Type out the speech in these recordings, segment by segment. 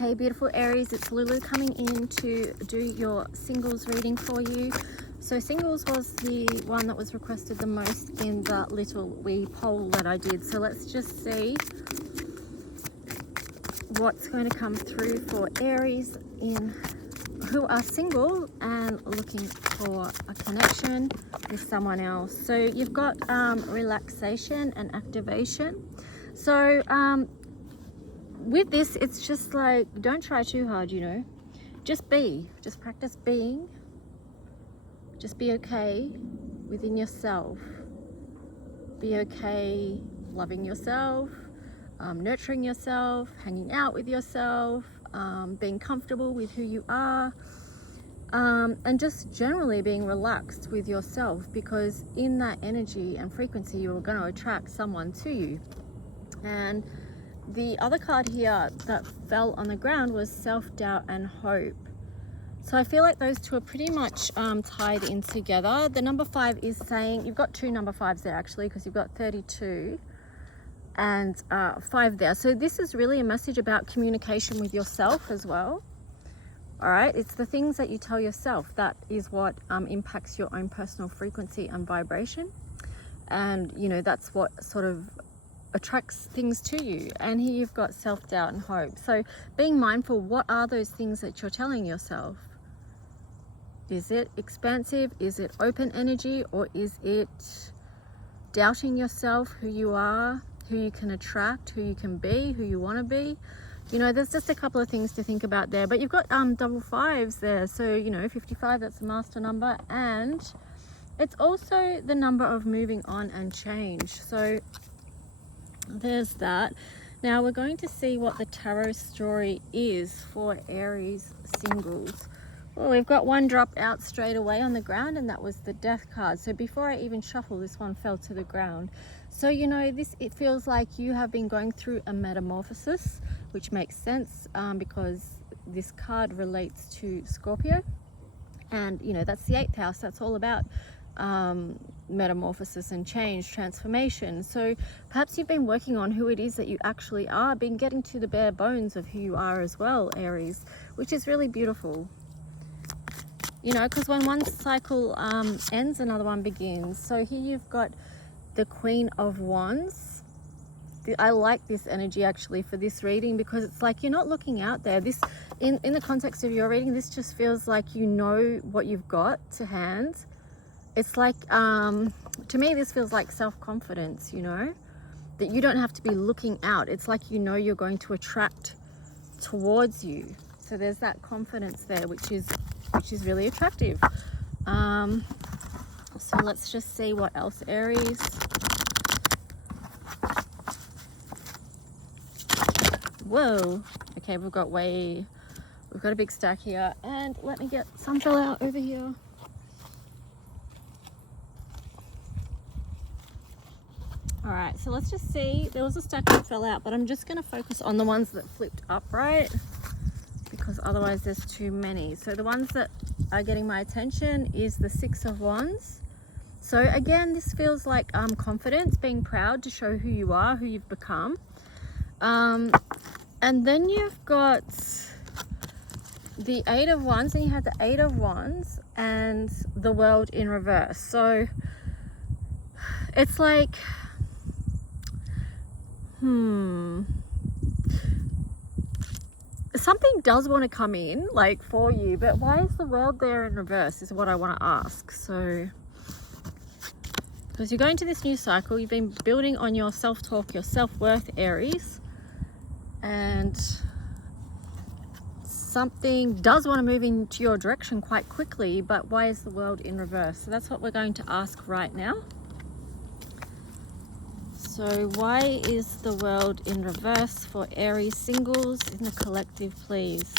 Hey beautiful Aries, it's Lulu coming in to do your singles reading for you. So singles was the one that was requested the most in the little wee poll that I did. So let's just see what's going to come through for Aries who are single and looking for a connection with someone else. So you've got relaxation and activation. So with this, it's just like, don't try too hard, you know. Just practice being. Just be okay within yourself. Be okay loving yourself, nurturing yourself, hanging out with yourself, being comfortable with who you are, and just generally being relaxed with yourself, because in that energy and frequency, you're going to attract someone to you. And the other card here that fell on the ground was self-doubt and hope. So I feel like those two are pretty much tied in together. The number 5 is saying, you've got two number 5s there actually, because you've got 32 and 5 there. So this is really a message about communication with yourself as well. All right, it's the things that you tell yourself that is what impacts your own personal frequency and vibration. And you know, that's what sort of attracts things to you. And here you've got self-doubt and hope. So being mindful, what are those things that you're telling yourself? Is it expansive? Is it open energy? Or is it doubting yourself, who you are, who you can attract, who you can be, who you want to be? You know, there's just a couple of things to think about there. But you've got double 5s there. So, you know, 55, that's a master number. And it's also the number of moving on and change. So there's that. Now we're going to see what the tarot story is for Aries singles. Well, we've got one drop out straight away on the ground, and that was the Death card. So before I even shuffle, this one fell to the ground. So you know, it feels like you have been going through a metamorphosis, which makes sense because this card relates to Scorpio, and you know, that's the 8th house. That's all about metamorphosis and change, transformation. So perhaps you've been working on who it is that you actually are, been getting to the bare bones of who you are as well, Aries, which is really beautiful. You know, because when one cycle ends, another one begins. So here you've got the Queen of Wands. I like this energy actually for this reading, because it's like you're not looking out there. This in the context of your reading, this just feels like you know what you've got to hand. It's like, to me, this feels like self-confidence, you know, that you don't have to be looking out. It's like, you know, you're going to attract towards you. So there's that confidence there, which is really attractive. So let's just see what else, Aries. Whoa. Okay, we've got a big stack here. And let me get some fell out over here. All right, so let's just see. There was a stack that fell out, but I'm just going to focus on the ones that flipped upright, because otherwise there's too many. So the ones that are getting my attention is the 6 of Wands. So again, this feels like confidence, being proud to show who you are, who you've become. And then you've got the 8 of Wands, and you had the 8 of Wands and the World in reverse. So it's like, something does want to come in like for you, but why is the World there in reverse is what I want to ask. So because you're going to this new cycle, you've been building on your self-talk, your self-worth, Aries, and something does want to move into your direction quite quickly, but why is the World in reverse? So that's what we're going to ask right now. So why is the World in reverse for Aries singles in the collective, please?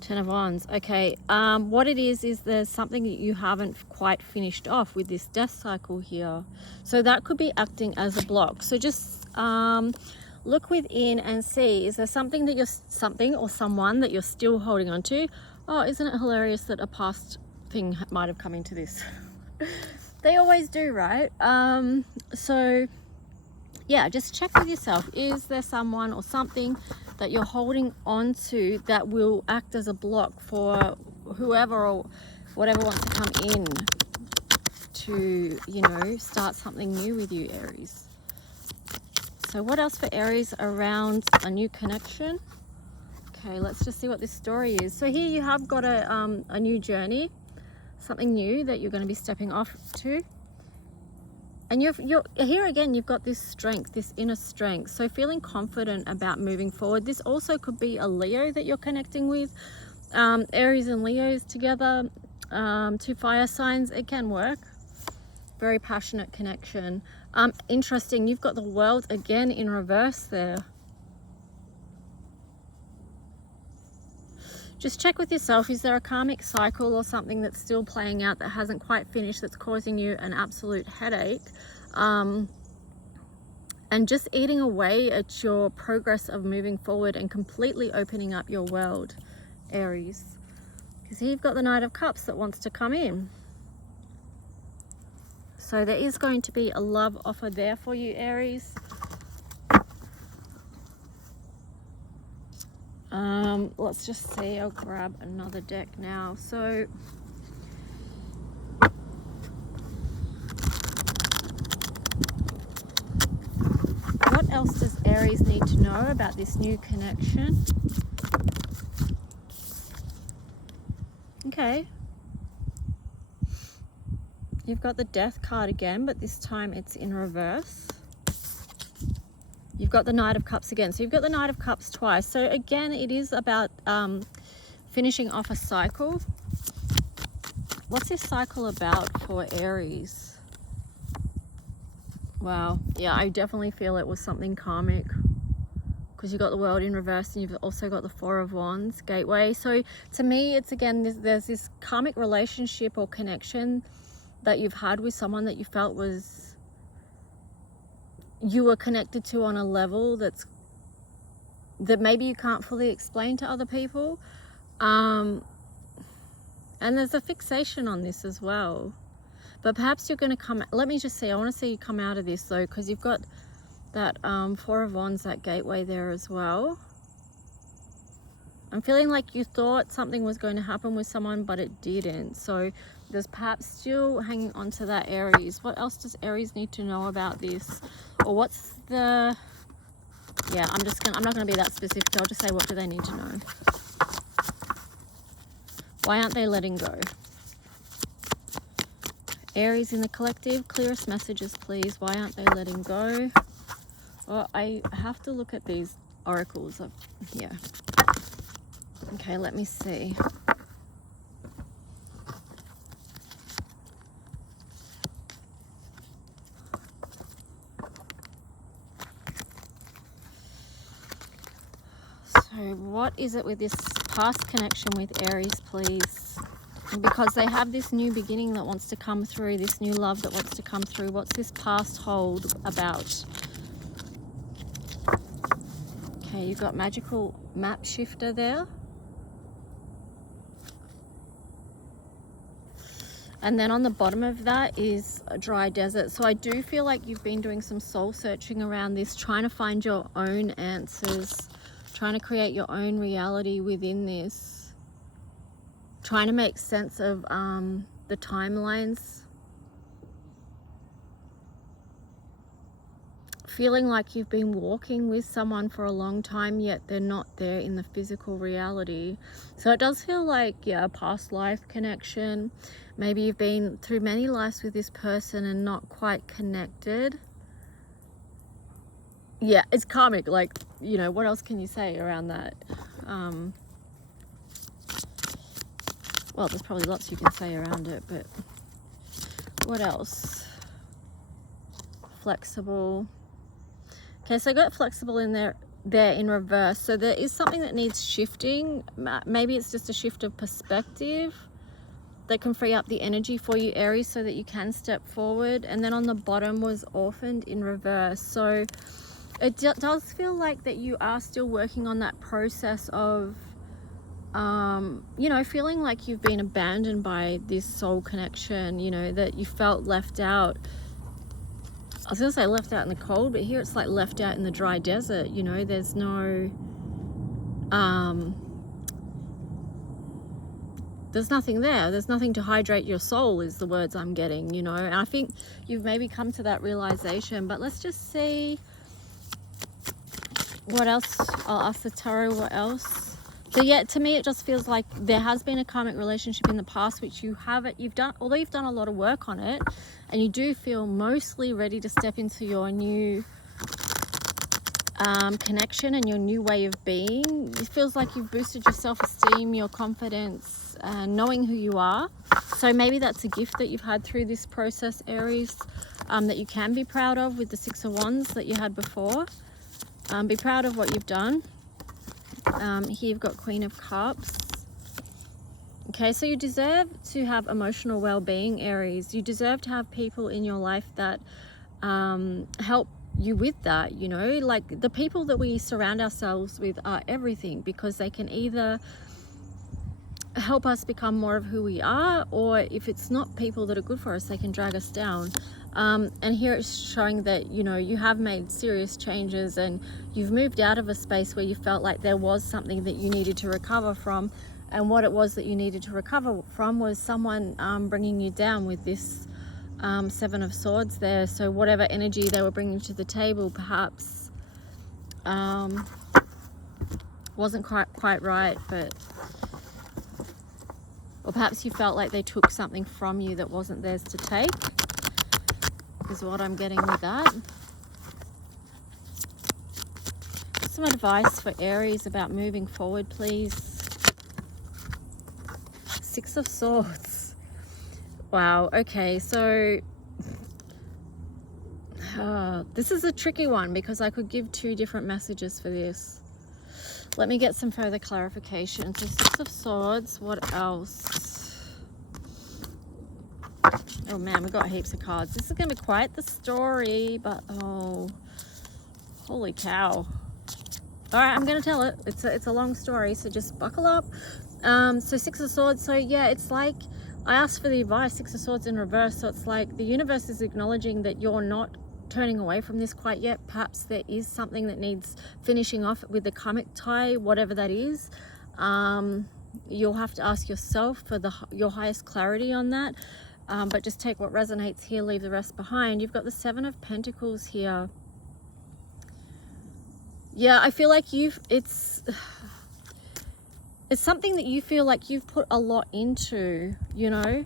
Ten of Wands. Okay, what it is there's something that you haven't quite finished off with this death cycle here. So that could be acting as a block. So just look within and see, is there something or someone that you're still holding on to? Oh, isn't it hilarious that a past thing might have come into this? They always do, right? So yeah, just check with yourself. Is there someone or something that you're holding on to that will act as a block for whoever or whatever wants to come in to, you know, start something new with you, Aries? So what else for Aries around a new connection? Okay, let's just see what this story is. So here you have got a new journey, something new that you're going to be stepping off to. And you're here again, you've got this strength, this inner strength. So feeling confident about moving forward. This also could be a Leo that you're connecting with. Aries and Leos together, two fire signs, it can work. Very passionate connection. Interesting, you've got the World again in reverse there. Just check with yourself, is there a karmic cycle or something that's still playing out that hasn't quite finished, that's causing you an absolute headache, and just eating away at your progress of moving forward and completely opening up your world, Aries? Because here you've got the Knight of Cups that wants to come in. So there is going to be a love offer there for you, Aries. Let's just see, I'll grab another deck now. So what else does Aries need to know about this new connection? Okay. You've got the Death card again, but this time it's in reverse. You've got the Knight of Cups again. So you've got the Knight of Cups twice. So again, it is about finishing off a cycle. What's this cycle about for Aries? Wow. Yeah, I definitely feel it was something karmic, because you've got the World in reverse and you've also got the Four of Wands, Gateway. So to me, it's again, there's this karmic relationship or connection that you've had with someone that you felt was, you were connected to on a level that maybe you can't fully explain to other people, and there's a fixation on this as well. But perhaps you're going to come, let me just say, I want to see you come out of this though, because you've got that Four of Wands, that Gateway there as well. I'm feeling like you thought something was going to happen with someone, but it didn't. So there's perhaps still hanging on to that, Aries. What else does Aries need to know about this? Or what's the... Yeah, I'm not going to be that specific. I'll just say, what do they need to know? Why aren't they letting go? Aries in the collective, clearest messages, please. Why aren't they letting go? Well, I have to look at these oracles. Yeah. Okay, let me see. So what is it with this past connection with Aries, please? Because they have this new beginning that wants to come through, this new love that wants to come through. What's this past hold about? Okay, you've got magical map shifter there. And then on the bottom of that is a dry desert. So I do feel like you've been doing some soul searching around this, trying to find your own answers, trying to create your own reality within this, trying to make sense of the timelines. Feeling like you've been walking with someone for a long time, yet they're not there in the physical reality. So it does feel like, yeah, a past life connection. Maybe you've been through many lives with this person and not quite connected. Yeah, it's karmic. Like, you know, what else can you say around that? Well, there's probably lots you can say around it, but what else? Flexible. Okay, so I got flexible in there in reverse. So there is something that needs shifting. Maybe it's just a shift of perspective that can free up the energy for you, Aries, so that you can step forward. And then on the bottom was orphaned in reverse. So it does feel like that you are still working on that process of you know, feeling like you've been abandoned by this soul connection, you know, that you felt left out. I was gonna say left out in the cold, but here it's like left out in the dry desert, you know. There's no there's nothing there. There's nothing to hydrate your soul, is the words I'm getting, you know. And I think you've maybe come to that realization. But let's just see what else. I'll ask the tarot what else. So yeah, to me it just feels like there has been a karmic relationship in the past which you've done, although you've done a lot of work on it, and you do feel mostly ready to step into your new connection and your new way of being. It feels like you've boosted your self-esteem, your confidence, knowing who you are. So maybe that's a gift that you've had through this process, Aries, that you can be proud of with the Six of Wands that you had before. Be proud of what you've done. Here you've got Queen of Cups. Okay, so you deserve to have emotional well-being, Aries. You deserve to have people in your life that help you with that, you know. Like, the people that we surround ourselves with are everything, because they can either help us become more of who we are, or if it's not people that are good for us, they can drag us down. And here it's showing that, you know, you have made serious changes and you've moved out of a space where you felt like there was something that you needed to recover from, and what it was that you needed to recover from was someone bringing you down with this Seven of Swords there. So whatever energy they were bringing to the table perhaps wasn't quite right, but, or perhaps you felt like they took something from you that wasn't theirs to take, is what I'm getting with that. Some advice for Aries about moving forward, please. Six of Swords. Wow, okay, so this is a tricky one because I could give two different messages for this. Let me get some further clarification. So Six of Swords, what else? Oh man, we've got heaps of cards. This is going to be quite the story, but oh, holy cow. All right, I'm going to tell it. It's a long story, so just buckle up. So Six of Swords, so yeah, it's like I asked for the advice, Six of Swords in reverse, so it's like the universe is acknowledging that you're not turning away from this quite yet. Perhaps there is something that needs finishing off with the karmic tie, whatever that is. You'll have to ask yourself for your highest clarity on that, but just take what resonates here, leave the rest behind. You've got the Seven of Pentacles here. Yeah, I feel like it's something that you feel like you've put a lot into, you know,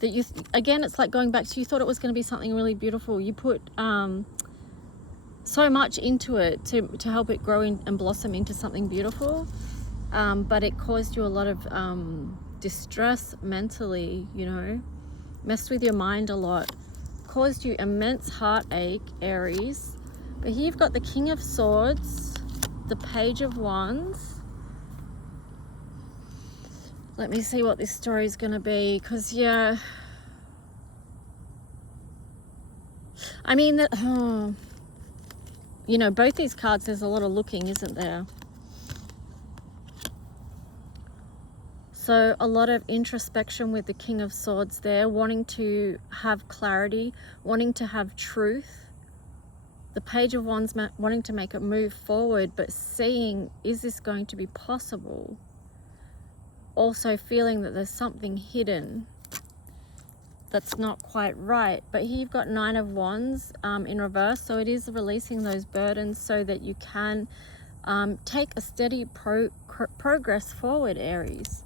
that you, again, it's like going back to, you thought it was going to be something really beautiful. You put so much into it to help it grow and blossom into something beautiful, but it caused you a lot of distress mentally, you know, messed with your mind a lot, caused you immense heartache, Aries. But here you've got the King of Swords, the Page of Wands. Let me see what this story is going to be, because yeah, I mean, you know, both these cards, there's a lot of looking, isn't there? So a lot of introspection with the King of Swords there, wanting to have clarity, wanting to have truth. The Page of Wands wanting to make it move forward, but seeing, is this going to be possible? Also feeling that there's something hidden that's not quite right. But here you've got Nine of Wands in reverse, so it is releasing those burdens so that you can take a steady progress forward, Aries.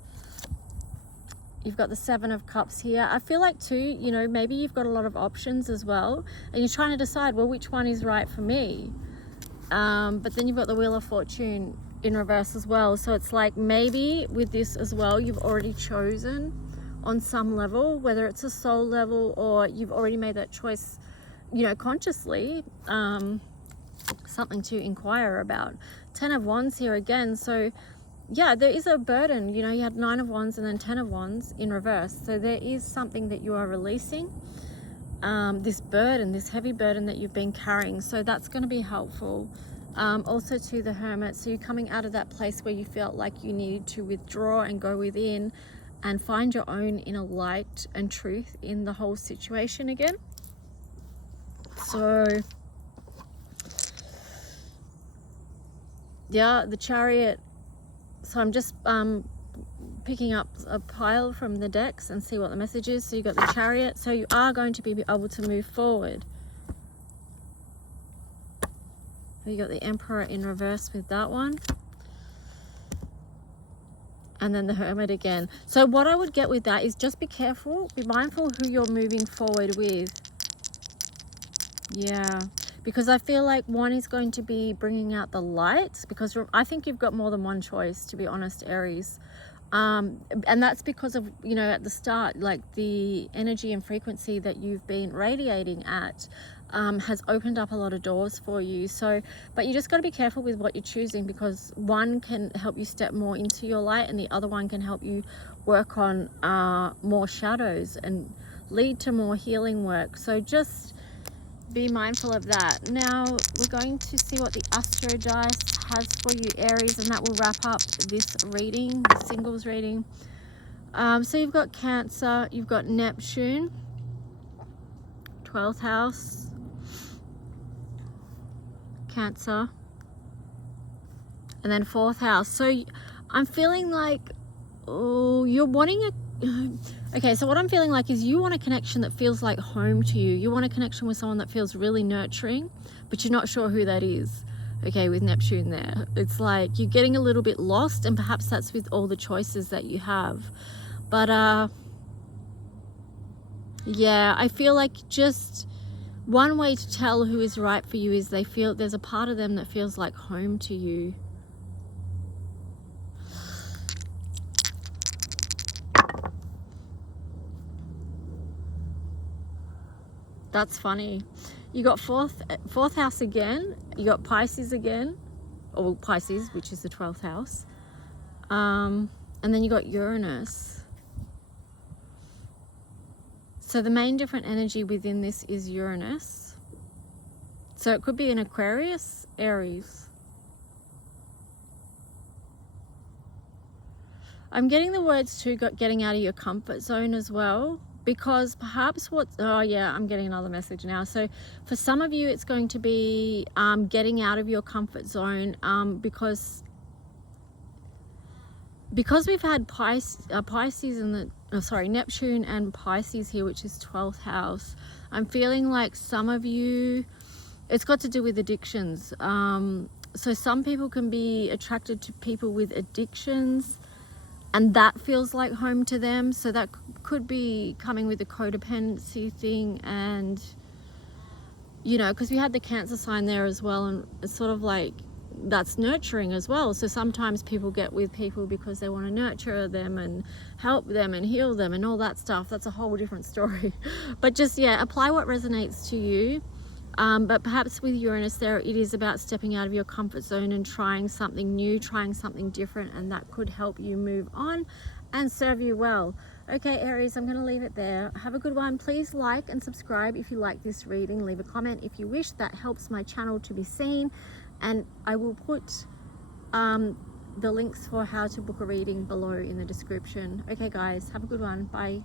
You've got the Seven of Cups here. I feel like too, you know, maybe you've got a lot of options as well, and you're trying to decide, well, which one is right for me? But then you've got the Wheel of Fortune in reverse as well. So it's like maybe with this as well, you've already chosen on some level, whether it's a soul level or you've already made that choice, you know, consciously, something to inquire about. Ten of Wands here again. So yeah, there is a burden, you know, you had Nine of Wands and then Ten of Wands in reverse. So there is something that you are releasing, this burden, this heavy burden that you've been carrying. So that's going to be helpful. Also to the Hermit, so you're coming out of that place where you felt like you needed to withdraw and go within and find your own inner light and truth in the whole situation again. So yeah, the Chariot. So I'm just picking up a pile from the decks and see what the message is. So you got the Chariot, so you are going to be able to move forward. You got the Emperor in reverse with that one, and then the Hermit again. So what I would get with that is just be careful, be mindful who you're moving forward with. Yeah, because I feel like one is going to be bringing out the light, because I think you've got more than one choice, to be honest, Aries. And that's because of, you know, at the start, like the energy and frequency that you've been radiating at has opened up a lot of doors for you. So, but you just got to be careful with what you're choosing, because one can help you step more into your light and the other one can help you work on more shadows and lead to more healing work. So just be mindful of that. Now we're going to see what the Astro Dice has for you, Aries, and that will wrap up this reading, the singles reading. So you've got Cancer, you've got Neptune, 12th house, Cancer, and then 4th house. So I'm feeling like, oh, you're wanting a okay, so what I'm feeling like is you want a connection that feels like home to you. You want a connection with someone that feels really nurturing, but you're not sure who that is. Okay, with Neptune there, it's like you're getting a little bit lost, and perhaps that's with all the choices that you have. But yeah, I feel like just one way to tell who is right for you is they feel there's a part of them that feels like home to you. That's funny. You got fourth house again. You got Pisces again, or Pisces, which is the 12th house. And then you got Uranus. So the main different energy within this is Uranus. So it could be an Aquarius, Aries. I'm getting the words too, getting out of your comfort zone as well. Because perhaps oh yeah, I'm getting another message now. So for some of you, it's going to be getting out of your comfort zone, because we've had Pisces and Neptune and Pisces here, which is 12th house. I'm feeling like some of you, it's got to do with addictions. So some people can be attracted to people with addictions, and that feels like home to them. So that could be coming with a codependency thing. And, you know, because we had the Cancer sign there as well, and it's sort of like that's nurturing as well. So sometimes people get with people because they want to nurture them and help them and heal them and all that stuff. That's a whole different story. But just, yeah, apply what resonates to you. But perhaps with Uranus there, it is about stepping out of your comfort zone and trying something new, trying something different, and that could help you move on and serve you well. Okay, Aries, I'm going to leave it there. Have a good one. Please like and subscribe if you like this reading. Leave a comment if you wish. That helps my channel to be seen. And I will put the links for how to book a reading below in the description. Okay, guys, have a good one. Bye.